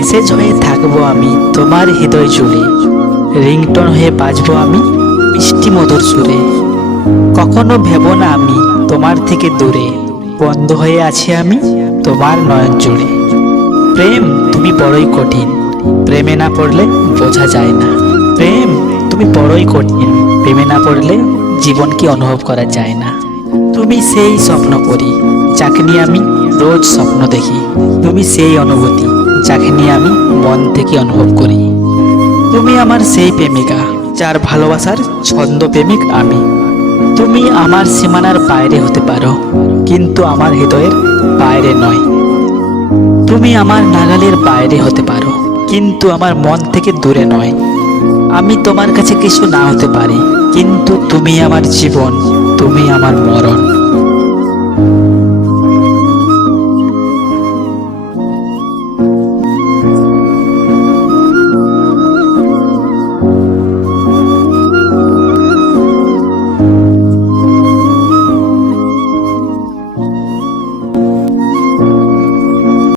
Message হয়ে থাকবো আমি তোমার হৃদয় জুড়ে, রিংটোন হয়ে বাজবো আমি মিষ্টি মধুর সুরে। কখনো ভেবো না আমি তোমার থেকে দূরে, বন্ধ হয়ে আছি আমি তোমার নয়ন জুড়ে। প্রেম তুমি বড়ই কঠিন, প্রেমে না পড়লে বোঝা যায় না। প্রেম তুমি বড়ই কঠিন, প্রেমে না পড়লে জীবনকে অনুভব করা যায় না। তুমি সেই স্বপ্ন পড়ি যাকে নিয়ে আমি রোজ স্বপ্ন দেখি, তুমি সেই অনুভূতি যাকে নিয়ে আমি মন থেকে অনুভব করি। তুমি আমার সেই প্রেমিকা যার ভালোবাসার ছন্দ প্রেমিক আমি। তুমি আমার সীমানার বাইরে হতে পারো, কিন্তু আমার হৃদয়ের বাইরে নয়। তুমি আমার নাগালের বাইরে হতে পারো, কিন্তু আমার মন থেকে দূরে নয়। আমি তোমার কাছে কিছু না হতে পারি, কিন্তু তুমি আমার জীবন, তুমি আমার মরণ।